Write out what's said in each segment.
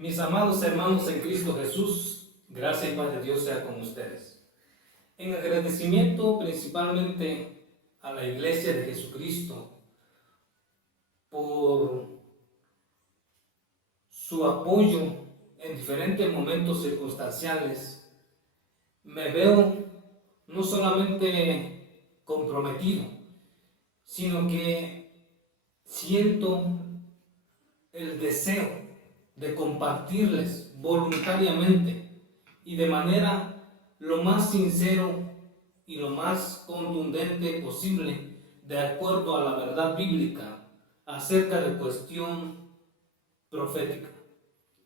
Mis amados hermanos en Cristo Jesús, gracia y paz de Dios sea con ustedes. En agradecimiento principalmente a la Iglesia de Jesucristo por su apoyo en diferentes momentos circunstanciales, me veo no solamente comprometido, sino que siento el deseo de compartirles voluntariamente y de manera lo más sincero y lo más contundente posible, de acuerdo a la verdad bíblica acerca de cuestión profética.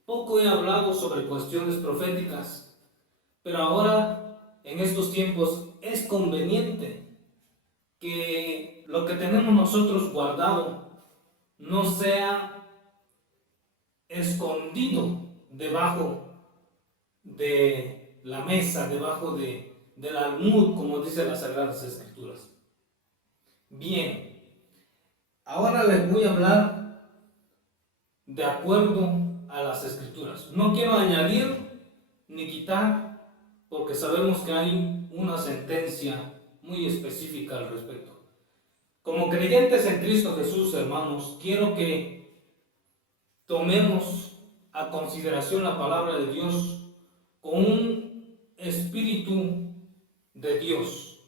Poco he hablado sobre cuestiones proféticas, pero ahora en estos tiempos es conveniente que lo que tenemos nosotros guardado no sea escondido debajo de la mesa, debajo del almud, como dice las Sagradas Escrituras. Bien, ahora les voy a hablar de acuerdo a las Escrituras. No quiero añadir ni quitar, porque sabemos que hay una sentencia muy específica al respecto. Como creyentes en Cristo Jesús, hermanos, quiero que tomemos a consideración la palabra de Dios con un espíritu de Dios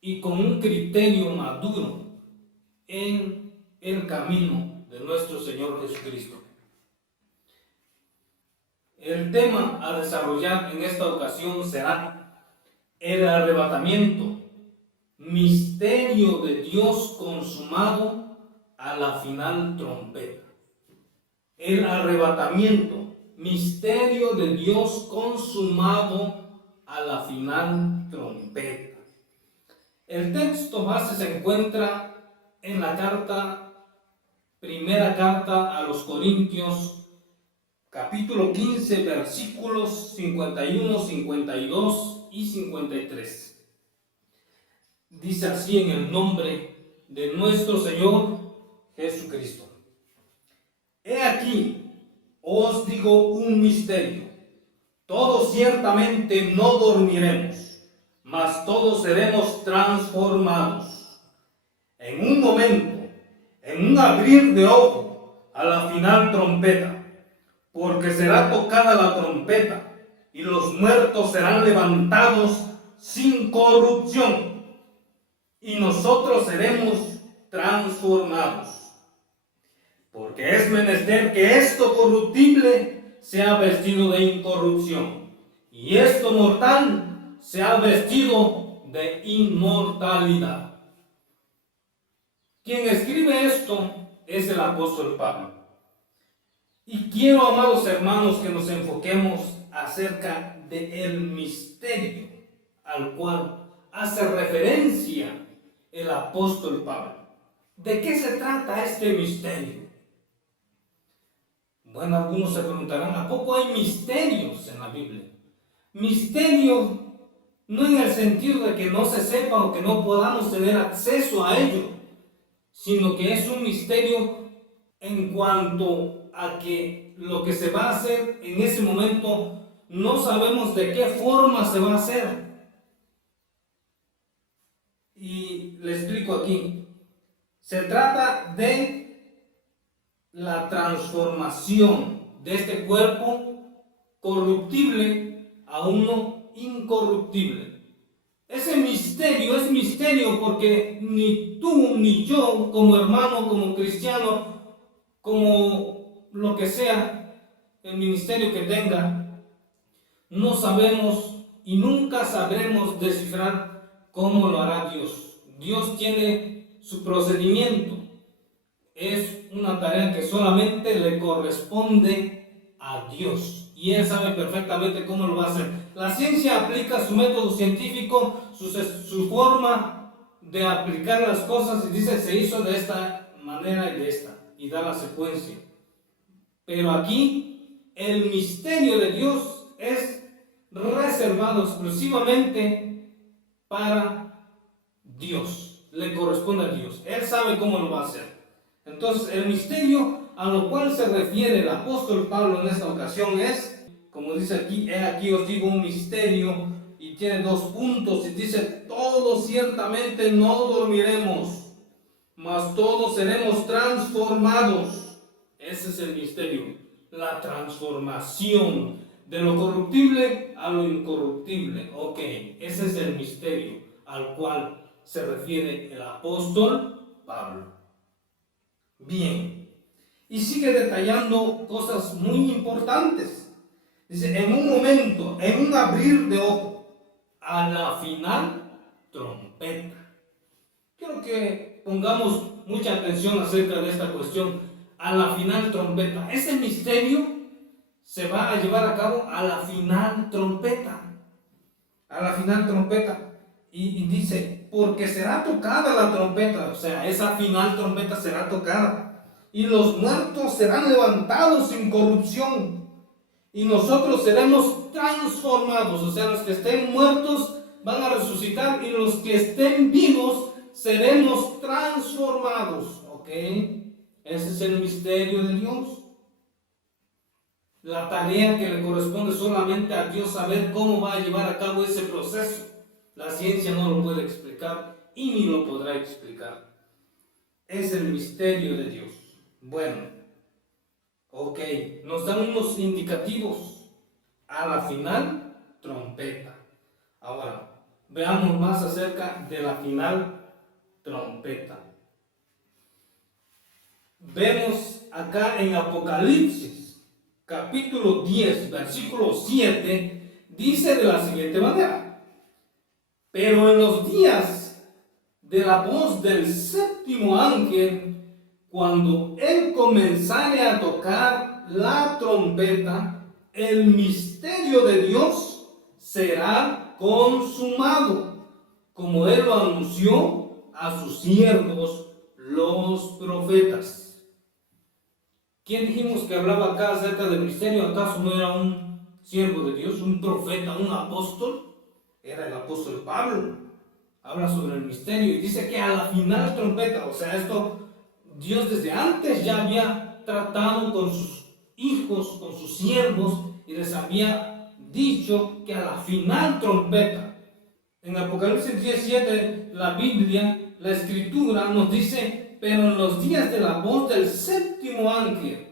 y con un criterio maduro en el camino de nuestro Señor Jesucristo. El tema a desarrollar en esta ocasión será el arrebatamiento, misterio de Dios consumado a la final trompeta. El arrebatamiento, misterio de Dios consumado a la final trompeta. El texto base se encuentra en la primera carta a los Corintios, capítulo 15, versículos 51, 52 y 53. Dice así en el nombre de nuestro Señor Jesucristo. He aquí, os digo un misterio. Todos ciertamente no dormiremos, mas todos seremos transformados. En un momento, en un abrir de ojo, a la final trompeta, porque será tocada la trompeta, y los muertos serán levantados sin corrupción, y nosotros seremos transformados. Porque es menester que esto corruptible sea vestido de incorrupción, y esto mortal sea vestido de inmortalidad. Quien escribe esto es el apóstol Pablo. Y quiero, amados hermanos, que nos enfoquemos acerca del misterio al cual hace referencia el apóstol Pablo. ¿De qué se trata este misterio? Bueno, algunos se preguntarán, ¿a poco hay misterios en la Biblia? Misterio no en el sentido de que no se sepa o que no podamos tener acceso a ello, sino que es un misterio en cuanto a que lo que se va a hacer en ese momento no sabemos de qué forma se va a hacer. Y le explico aquí. Se trata de la transformación de este cuerpo corruptible a uno incorruptible. Ese misterio es misterio porque ni tú ni yo, como hermano, como cristiano, como lo que sea, el ministerio que tenga, no sabemos y nunca sabremos descifrar cómo lo hará Dios. Dios tiene su procedimiento. Es una tarea que solamente le corresponde a Dios. Y Él sabe perfectamente cómo lo va a hacer. La ciencia aplica su método científico, su forma de aplicar las cosas y dice, se hizo de esta manera y de esta. Y da la secuencia. Pero aquí, el misterio de Dios es reservado exclusivamente para Dios. Le corresponde a Dios. Él sabe cómo lo va a hacer. Entonces, el misterio a lo cual se refiere el apóstol Pablo en esta ocasión es, como dice aquí, he aquí os digo un misterio, y tiene 2 puntos, y dice, todos ciertamente no dormiremos, mas todos seremos transformados. Ese es el misterio, la transformación de lo corruptible a lo incorruptible. Ok, ese es el misterio al cual se refiere el apóstol Pablo. Bien, y sigue detallando cosas muy importantes. Dice, en un momento, en un abrir de ojo, a la final trompeta. Quiero que pongamos mucha atención acerca de esta cuestión, a la final trompeta. Ese misterio se va a llevar a cabo a la final trompeta. A la final trompeta. Y dice, porque será tocada la trompeta, o sea, esa final trompeta será tocada, y los muertos serán levantados sin corrupción, y nosotros seremos transformados, o sea, los que estén muertos van a resucitar, y los que estén vivos seremos transformados. ¿Ok? Ese es el misterio de Dios. La tarea que le corresponde solamente a Dios saber cómo va a llevar a cabo ese proceso. La ciencia no lo puede explicar y ni lo podrá explicar. Es el misterio de Dios. Bueno, ok, nos dan unos indicativos. A la final, trompeta. Ahora, veamos más acerca de la final trompeta. Vemos acá en Apocalipsis, capítulo 10, versículo 7, dice de la siguiente manera: pero en los días de la voz del séptimo ángel, cuando él comenzare a tocar la trompeta, el misterio de Dios será consumado, como él lo anunció a sus siervos los profetas. ¿Quién dijimos que hablaba acá acerca del misterio? ¿Acaso no era un siervo de Dios, un profeta, un apóstol? Era el apóstol Pablo. Habla sobre el misterio y dice que a la final trompeta, o sea, esto Dios desde antes ya había tratado con sus hijos, con sus siervos, y les había dicho que a la final trompeta. En Apocalipsis 17, la Biblia, la Escritura nos dice, pero en los días de la voz del séptimo ángel.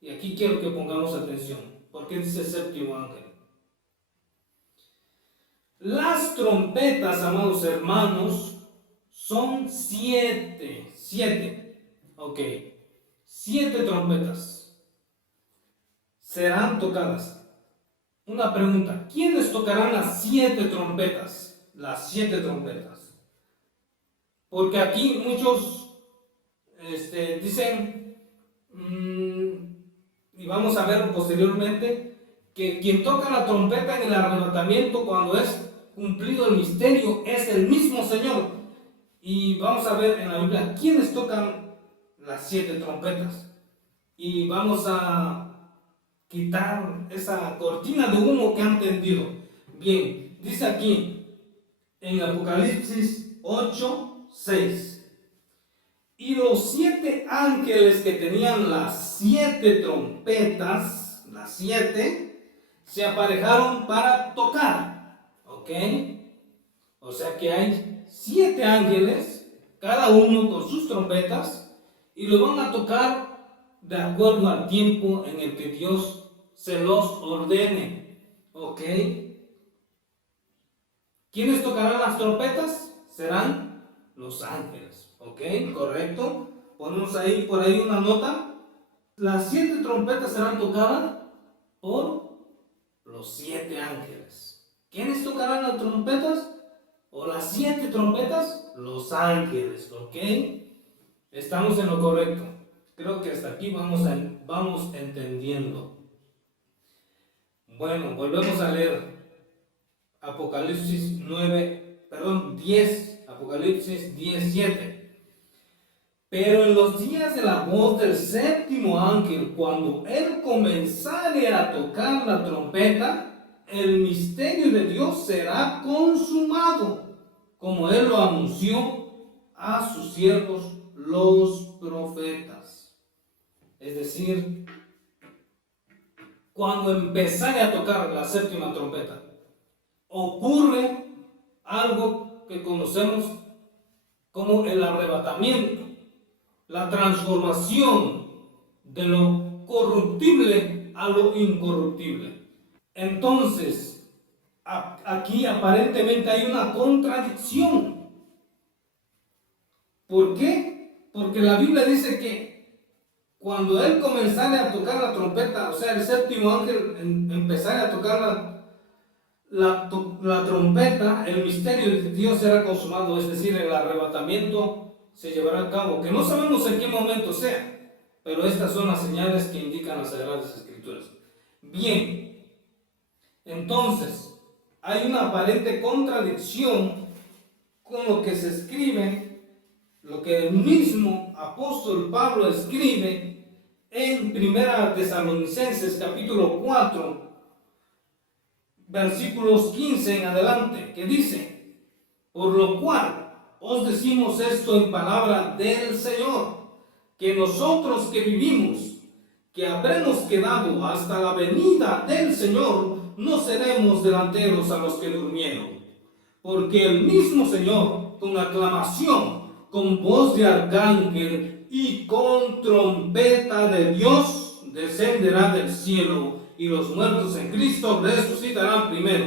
Y aquí quiero que pongamos atención. ¿Por qué dice séptimo ángel? Las trompetas, amados hermanos, son 7. 7. Ok. 7 trompetas serán tocadas. Una pregunta: ¿quiénes tocarán las 7 trompetas? Las 7 trompetas. Porque aquí muchos dicen, y vamos a ver posteriormente, que quien toca la trompeta en el arrebatamiento cuando es cumplido el misterio es el mismo Señor. Y vamos a ver en la Biblia quiénes tocan las 7 trompetas. Y vamos a quitar esa cortina de humo que han tendido. Bien, dice aquí en Apocalipsis 8:6. Y los 7 ángeles que tenían las 7 trompetas, las 7, se aparejaron para tocar. ¿Ok? O sea que hay 7 ángeles, cada uno con sus trompetas, y lo van a tocar de acuerdo al tiempo en el que Dios se los ordene. ¿Ok? ¿Quiénes tocarán las trompetas? Serán los ángeles. ¿Ok? ¿Correcto? Ponemos ahí, por ahí una nota. Las 7 trompetas serán tocadas por los 7 ángeles. ¿Quiénes tocarán las trompetas? O las 7 trompetas, los ángeles. ¿Ok? Estamos en lo correcto. Creo que hasta aquí vamos entendiendo. Bueno, volvemos a leer Apocalipsis 10, Apocalipsis 17. Pero en los días de la voz del séptimo ángel, cuando él comenzare a tocar la trompeta, el misterio de Dios será consumado, como él lo anunció a sus siervos los profetas. es decir, cuando empezare a tocar la séptima trompeta, ocurre algo que conocemos como el arrebatamiento, la transformación de lo corruptible a lo incorruptible. Entonces, aquí aparentemente hay una contradicción. ¿Por qué? Porque la Biblia dice que cuando él comenzara a tocar la trompeta, o sea, el séptimo ángel empezara a tocar la trompeta, el misterio de Dios será consumado, es decir, el arrebatamiento se llevará a cabo, que no sabemos en qué momento sea, pero estas son las señales que indican las Sagradas Escrituras. Bien, entonces, hay una aparente contradicción con lo que se escribe, lo que el mismo apóstol Pablo escribe en 1 Tesalonicenses capítulo 4, versículos 15 en adelante, que dice: por lo cual os decimos esto en palabra del Señor, que nosotros que vivimos, que habremos quedado hasta la venida del Señor, no seremos delanteros a los que durmieron. Porque el mismo Señor, con aclamación, con voz de arcángel y con trompeta de Dios, descenderá del cielo, y los muertos en Cristo resucitarán primero.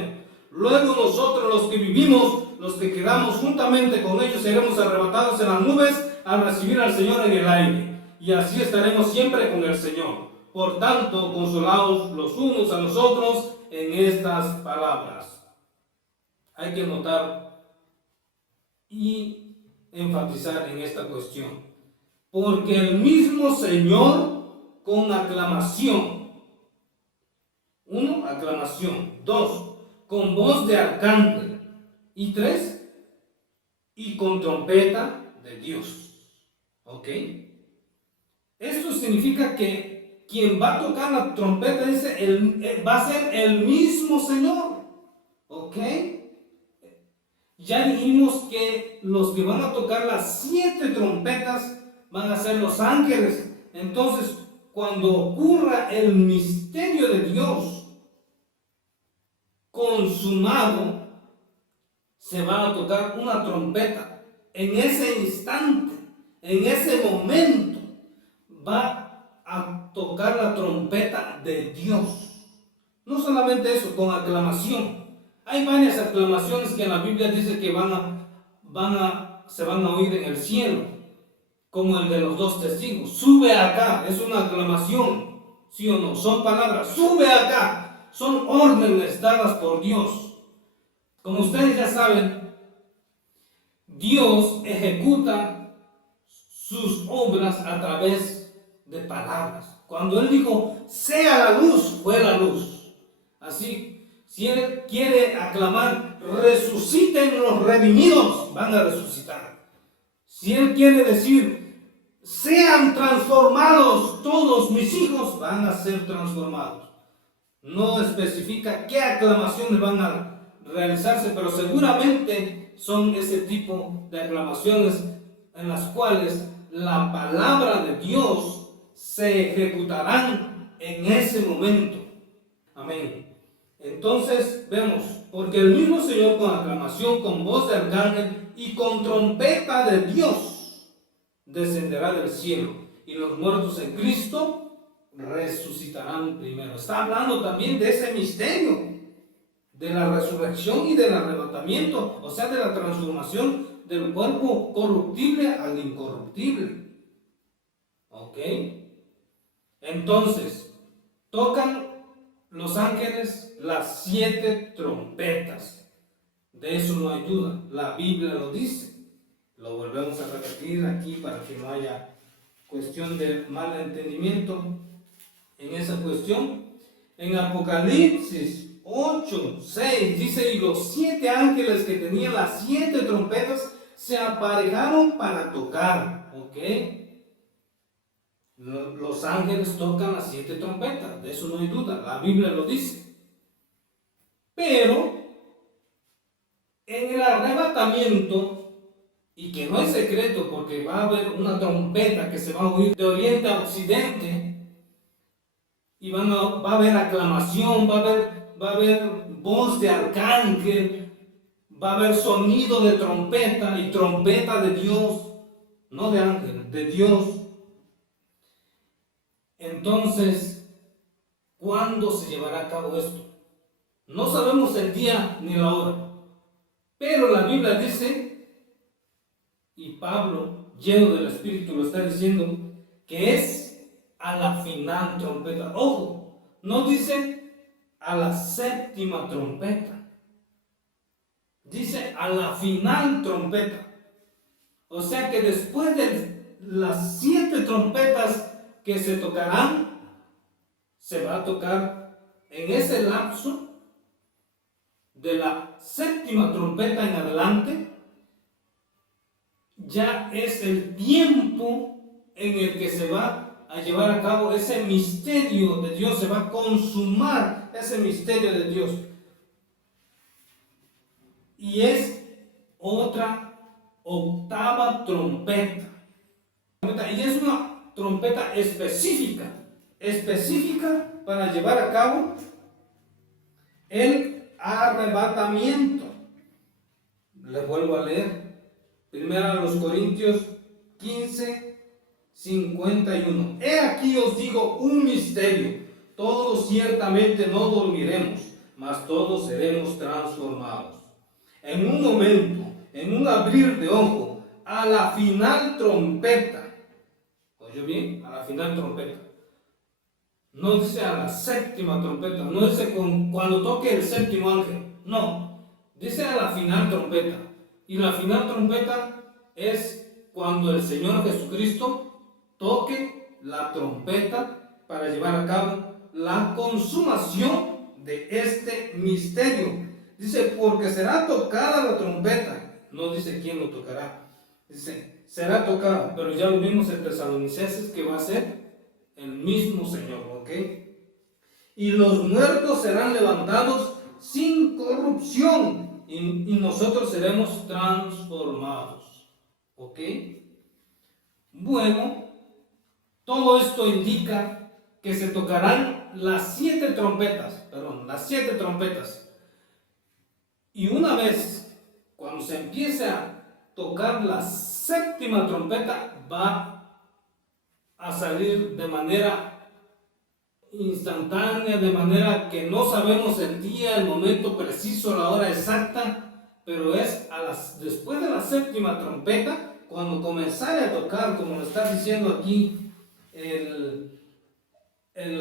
Luego nosotros los que vivimos, los que quedamos juntamente con ellos, seremos arrebatados en las nubes a recibir al Señor en el aire, y así estaremos siempre con el Señor. Por tanto, consolaos los unos a los otros en estas palabras. Hay que notar y enfatizar en esta cuestión, porque el mismo Señor con aclamación, 1, aclamación, 2, con voz de arcángel, y 3, y con trompeta de Dios. ¿Ok? Esto significa que quien va a tocar la trompeta va a ser el mismo Señor. ¿Ok? Ya dijimos que los que van a tocar las 7 trompetas van a ser los ángeles. Entonces, cuando ocurra el misterio de Dios consumado, se va a tocar una trompeta. En ese instante, en ese momento, va a tocar la trompeta de Dios. No solamente eso, con aclamación. Hay varias aclamaciones que en la Biblia dice que se van a oír en el cielo, como el de los 2 testigos. Sube acá, es una aclamación, ¿sí o no? Son palabras, sube acá, son órdenes dadas por Dios. Como ustedes ya saben, Dios ejecuta sus obras a través de palabras. Cuando Él dijo, sea la luz, fue la luz. Así, si Él quiere aclamar, resuciten los redimidos, van a resucitar. Si Él quiere decir, sean transformados todos mis hijos, van a ser transformados. No especifica qué aclamaciones van a realizarse, pero seguramente son ese tipo de aclamaciones en las cuales la palabra de Dios se ejecutarán en ese momento. Amén. Entonces vemos, porque el mismo Señor con aclamación, con voz de arcángel y con trompeta de Dios descenderá del cielo, y los muertos en Cristo resucitarán primero. Está hablando también de ese misterio de la resurrección y del arrebatamiento, o sea, de la transformación del cuerpo corruptible al incorruptible. ¿Ok? Entonces, tocan los ángeles las 7 trompetas. De eso no hay duda, la Biblia lo dice. Lo volvemos a repetir aquí para que no haya cuestión de mal entendimiento en esa cuestión. En Apocalipsis 8:6 dice: y los 7 ángeles que tenían las 7 trompetas se aparejaron para tocar. ¿Ok? Los ángeles tocan las 7 trompetas, de eso no hay duda, la Biblia lo dice. Pero en el arrebatamiento, y que no es secreto porque va a haber una trompeta que se va a oír de oriente a occidente, y va a haber aclamación, va a haber voz de arcángel, va a haber sonido de trompeta y trompeta de Dios, no de ángel, de Dios. Entonces, ¿cuándo se llevará a cabo esto? No sabemos el día ni la hora, pero la Biblia dice, y Pablo, lleno del Espíritu, lo está diciendo, que es a la final trompeta. Ojo, no dice a la séptima trompeta, dice a la final trompeta. O sea que después de las 7 trompetas que se tocarán, se va a tocar en ese lapso de la séptima trompeta en adelante. Ya es el tiempo en el que se va a llevar a cabo ese misterio de Dios, se va a consumar ese misterio de Dios. Y es otra octava trompeta. Y es una trompeta específica para llevar a cabo el arrebatamiento. Les vuelvo a leer. Primera a los Corintios 15:51. He aquí os digo un misterio. Todos ciertamente no dormiremos, mas todos seremos transformados. En un momento, en un abrir de ojo, a la final trompeta. ¿Oyó bien? A la final trompeta. No dice a la séptima trompeta, no dice cuando toque el séptimo ángel. No, dice a la final trompeta. Y la final trompeta es cuando el Señor Jesucristo toque la trompeta para llevar a cabo la consumación de este misterio. Dice, porque será tocada la trompeta. No dice quién lo tocará. Dice, será tocada, pero ya lo vimos en Tesalonicenses que va a ser el mismo Señor, ¿ok? Y los muertos serán levantados sin corrupción y nosotros seremos transformados, ¿ok? Bueno, todo esto indica que se tocarán las 7 trompetas, las 7 trompetas. Y una vez, cuando se empiece a tocar la séptima trompeta, va a salir de manera instantánea, de manera que no sabemos el día, el momento preciso, la hora exacta, pero es después de la séptima trompeta, cuando comenzare a tocar, como lo está diciendo aquí el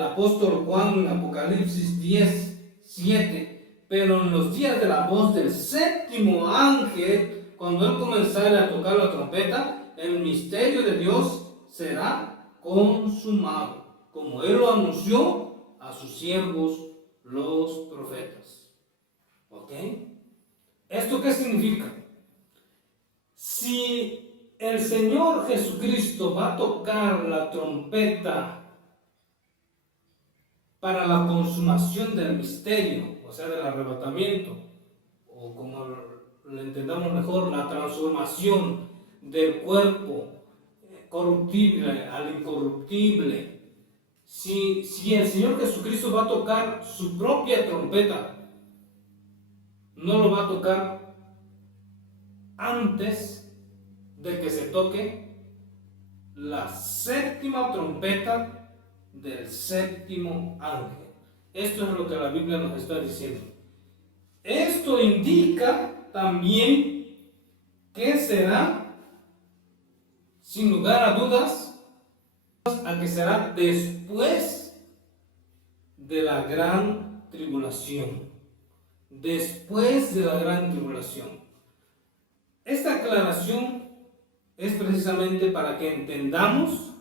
apóstol Juan en Apocalipsis 10:7, pero en los días de la voz del séptimo ángel, cuando él comenzare a tocar la trompeta, el misterio de Dios será consumado, como él lo anunció a sus siervos los profetas. ¿Ok? ¿Esto qué significa? Si el Señor Jesucristo va a tocar la trompeta para la consumación del misterio, o sea, del arrebatamiento, o como lo entendamos mejor, la transformación del cuerpo corruptible al incorruptible. Si el Señor Jesucristo va a tocar su propia trompeta, no lo va a tocar antes de que se toque la séptima trompeta del séptimo ángel. Esto es lo que la Biblia nos está diciendo. Esto indica también que será, sin lugar a dudas, a que será después de la gran tribulación. Después de la gran tribulación. Esta aclaración es precisamente para que entendamos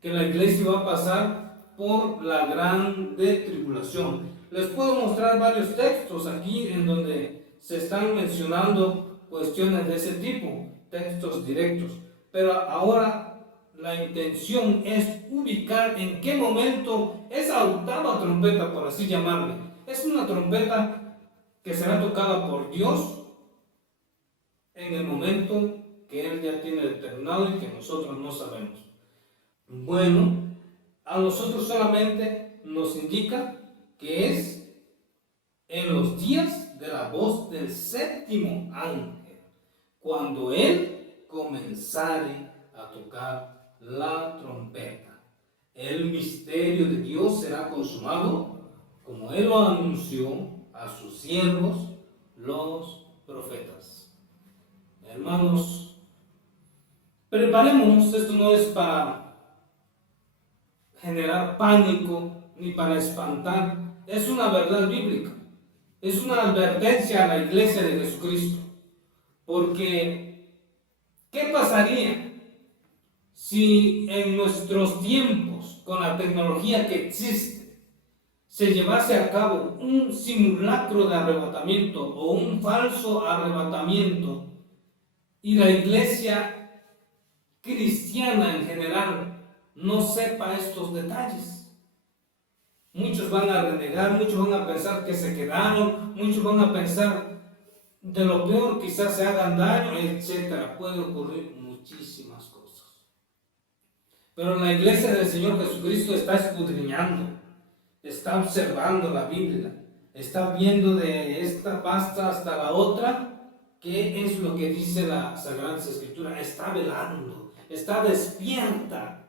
que la iglesia va a pasar por la gran tribulación. Les puedo mostrar varios textos aquí en donde se están mencionando cuestiones de ese tipo, textos directos, pero ahora la intención es ubicar en qué momento esa octava trompeta, por así llamarle, es una trompeta que será tocada por Dios en el momento que Él ya tiene determinado y que nosotros no sabemos. Bueno, a nosotros solamente nos indica que es en los días de la voz del séptimo ángel, cuando él comenzare a tocar la trompeta. El misterio de Dios será consumado, como él lo anunció a sus siervos, los profetas. Hermanos, preparémonos. Esto no es para generar pánico ni para espantar. Es una verdad bíblica. Es una advertencia a la iglesia de Jesucristo. Porque, ¿qué pasaría si en nuestros tiempos, con la tecnología que existe, se llevase a cabo un simulacro de arrebatamiento o un falso arrebatamiento y la iglesia cristiana en general no sepa estos detalles? Muchos van a renegar, muchos van a pensar que se quedaron, muchos van a pensar de lo peor, quizás se hagan daño, etc. Puede ocurrir muchísimas cosas. Pero la iglesia del Señor Jesucristo está escudriñando, está observando la Biblia, está viendo de esta pasta hasta la otra qué es lo que dice la Sagrada Escritura, está velando, está despierta.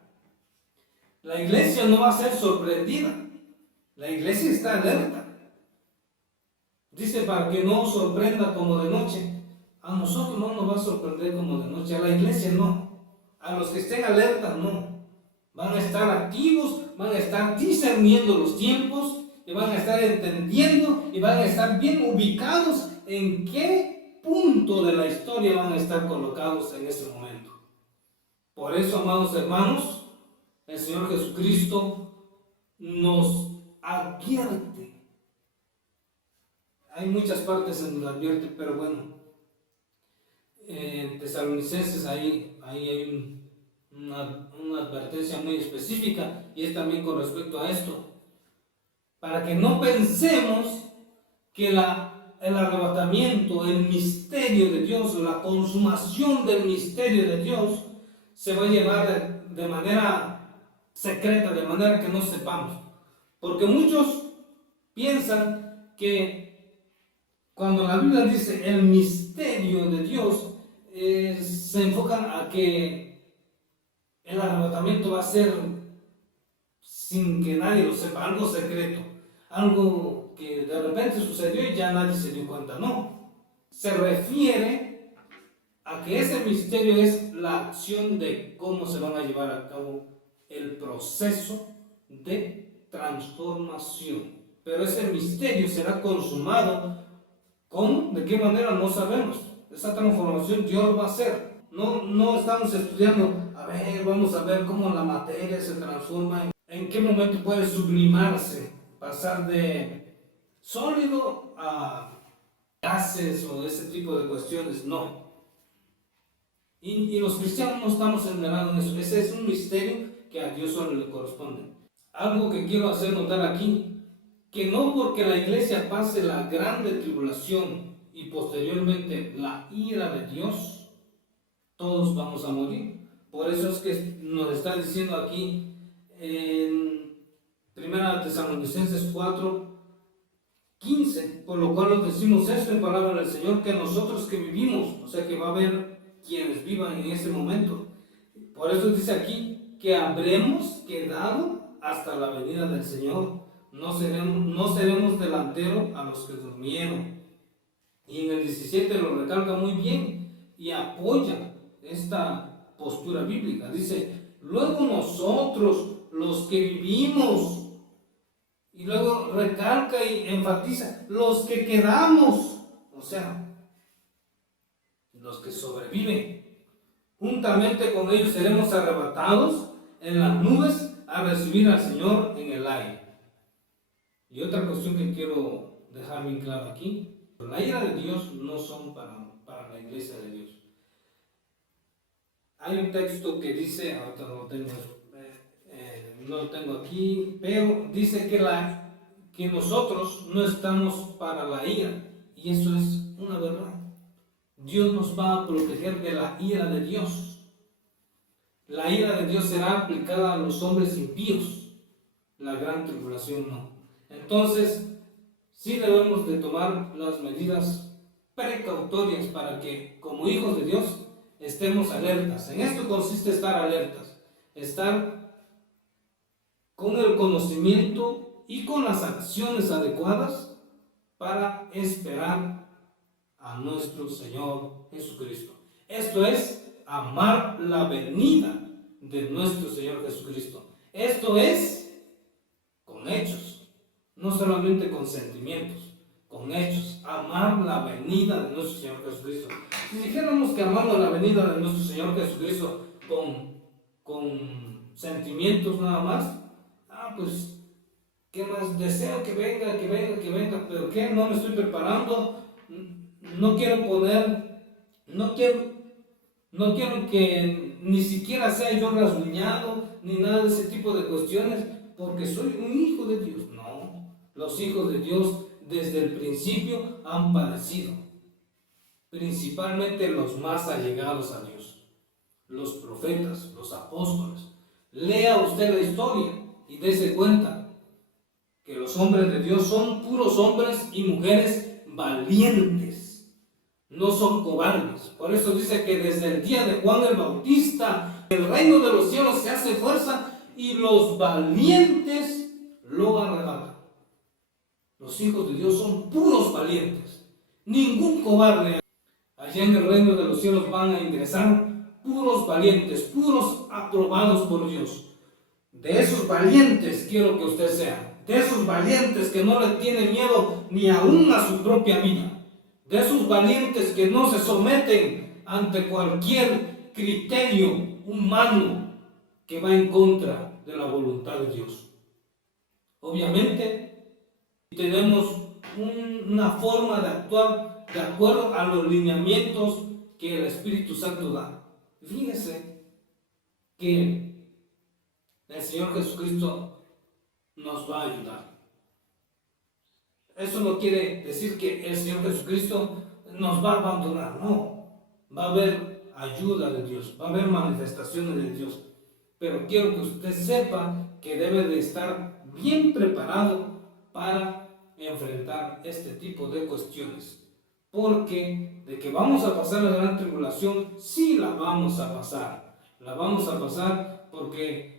La iglesia no va a ser sorprendida. La iglesia está alerta. Dice, para que no os sorprenda como de noche. A nosotros no nos va a sorprender como de noche, a la iglesia no. A los que estén alerta no. Van a estar activos, van a estar discerniendo los tiempos, y van a estar entendiendo y van a estar bien ubicados en qué punto de la historia van a estar colocados en ese momento. Por eso, amados hermanos, el Señor Jesucristo nos advierte. Hay muchas partes en donde advierte, pero bueno, en Tesalonicenses ahí hay una advertencia muy específica, y es también con respecto a esto, para que no pensemos que el arrebatamiento, el misterio de Dios, la consumación del misterio de Dios se va a llevar de manera secreta, de manera que no sepamos. Porque muchos piensan que cuando la Biblia dice el misterio de Dios, se enfocan a que el arrebatamiento va a ser sin que nadie lo sepa, algo secreto, algo que de repente sucedió y ya nadie se dio cuenta. No, se refiere a que ese misterio es la acción de cómo se van a llevar a cabo el proceso de transformación. Pero ese misterio será consumado. ¿Cómo? ¿De qué manera? No sabemos. Esa transformación Dios lo va a hacer. No estamos estudiando, a ver, vamos a ver cómo la materia se transforma, en qué momento puede sublimarse, pasar de sólido a gases o ese tipo de cuestiones. No. Y los cristianos no estamos enterados en eso. Ese es un misterio que a Dios solo le corresponde. Algo que quiero hacer notar aquí, que no porque la iglesia pase la grande tribulación y posteriormente la ira de Dios, todos vamos a morir. Por eso es que nos está diciendo aquí en 1 Tesalonicenses 4:15, por lo cual os decimos esto en palabra del Señor, que nosotros que vivimos, o sea que va a haber quienes vivan en ese momento. Por eso dice aquí que habremos quedado hasta la venida del Señor. No seremos delanteros a los que durmieron. Y en el 17 lo recalca muy bien y apoya esta postura bíblica. Dice, luego nosotros, los que vivimos, y luego recalca y enfatiza, los que quedamos, o sea, los que sobreviven, juntamente con ellos seremos arrebatados en las nubes a recibir al Señor en el aire. Y otra cuestión que quiero dejar bien claro aquí, la ira de Dios no son para la iglesia de Dios. Hay un texto que dice, ahorita no lo tengo aquí, pero dice que nosotros no estamos para la ira, y eso es una verdad. Dios nos va a proteger de la ira de Dios. La ira de Dios será aplicada a los hombres impíos, La gran tribulación no. Entonces, sí debemos de tomar las medidas precautorias para que, como hijos de Dios, estemos alertas. En esto consiste estar alertas, estar con el conocimiento y con las acciones adecuadas para esperar a nuestro Señor Jesucristo. Esto es amar la venida de nuestro Señor Jesucristo. Esto es con hechos, no solamente con sentimientos, con hechos. Amar la venida de nuestro Señor Jesucristo. Si dijéramos que amamos la venida de nuestro Señor Jesucristo con sentimientos nada más, pues, ¿qué más? Deseo que venga, que venga, que venga, pero ¿qué? No me estoy preparando, no quiero poner, no quiero que ni siquiera sea yo rasguñado, ni nada de ese tipo de cuestiones, porque soy un hijo de Dios. No, los hijos de Dios desde el principio han padecido, principalmente los más allegados a Dios, los profetas, los apóstoles. Lea usted la historia y dése cuenta que los hombres de Dios son puros hombres y mujeres valientes, no son cobardes. Por eso dice que desde el día de Juan el Bautista, el reino de los cielos se hace fuerza y los valientes lo arrebatan. Los hijos de Dios son puros valientes, ningún cobarde. Allá en el reino de los cielos van a ingresar puros valientes, puros aprobados por Dios. De esos valientes quiero que usted sea, de esos valientes que no le tienen miedo ni aún a su propia vida, de esos valientes que no se someten ante cualquier criterio humano que va en contra de la voluntad de Dios. Obviamente tenemos una forma de actuar de acuerdo a los lineamientos que el Espíritu Santo da. Fíjese que el Señor Jesucristo nos va a ayudar. Eso no quiere decir que el Señor Jesucristo nos va a abandonar, no. Va a haber ayuda de Dios, va a haber manifestaciones de Dios. Pero quiero que usted sepa que debe de estar bien preparado para enfrentar este tipo de cuestiones. Porque de que vamos a pasar la gran tribulación, sí la vamos a pasar. La vamos a pasar porque